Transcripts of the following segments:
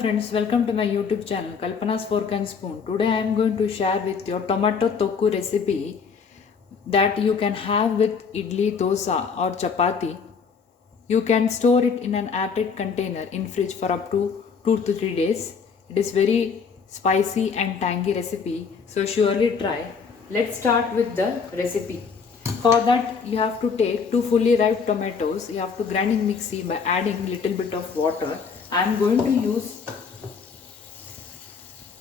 friends, welcome to my YouTube channel Kalpana's Fork and Spoon. Today I am going to share with you tomato tokku recipe that you can have with idli, dosa or chapati. You can store it in an airtight container in fridge for up to 2 to 3 days. It is very spicy and tangy recipe, so surely try. Let's start with the recipe. For that you have to take 2 fully ripe tomatoes. You have to grind in mixie by adding little bit of water. I am going to use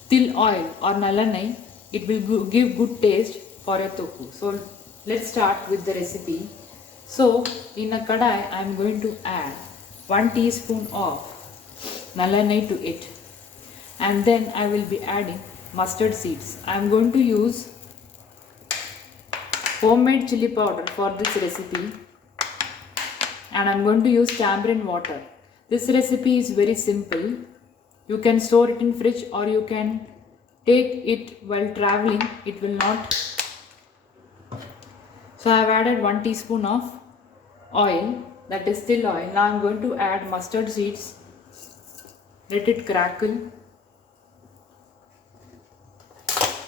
til oil or nalanai. It will give good taste for a tokku. So let's start with the recipe. So in a kadai I am going to add 1 teaspoon of nalanai to it, and then I will be adding mustard seeds. I am going to use homemade chili powder for this recipe, and I am going to use tamarind water. This recipe is very simple. You can store it in fridge or you can take it while traveling. It will not. So I have added 1 teaspoon of oil, that is still oil. Now I am going to add mustard seeds. Let it crackle.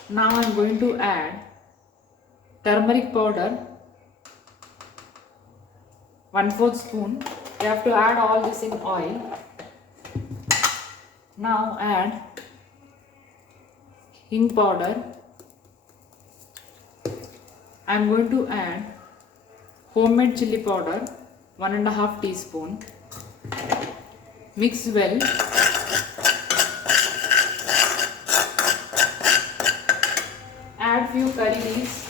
Now I am going to add turmeric powder, 1/4 spoon. You have to add all this in oil. Now add hing powder. I am going to add homemade chili powder, 1.5 teaspoon. Mix well. Add few curry leaves.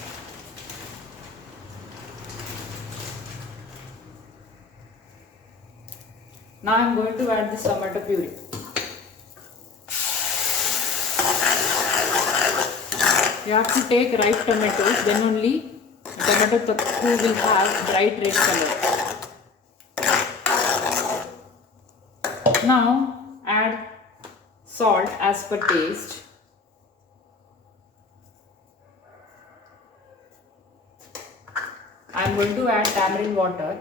Now I am going to add this tomato puree. You have to take ripe tomatoes, then only the tomato tokku will have bright red color. Now add salt as per taste. I am going to add tamarind water.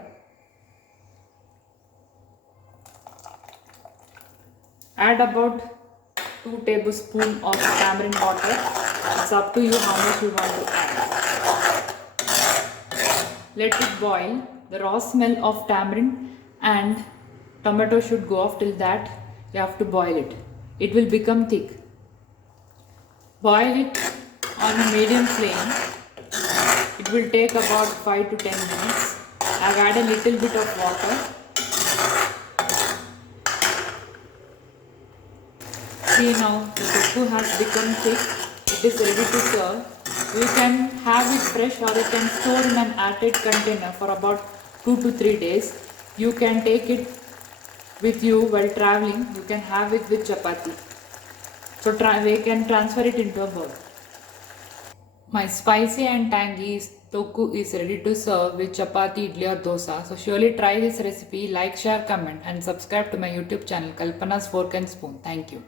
Add about 2 tablespoons of tamarind water. It's up to you how much you want to add. Let it boil. The raw smell of tamarind and tomato should go off. Till that you have to boil it. It will become thick. Boil it on a medium flame. It will take about 5 to 10 minutes. I've added a little bit of water. See, now the tokku has become thick. It is ready to serve. You can have it fresh or you can store in an airtight container for about 2 to 3 days. You can take it with you while traveling. You can have it with chapati. So we can transfer it into a bowl. My spicy and tangy tokku is ready to serve with chapati, idli or dosa. So surely try this recipe. Like, share, comment and subscribe to my YouTube channel Kalpana's Fork and Spoon. Thank you.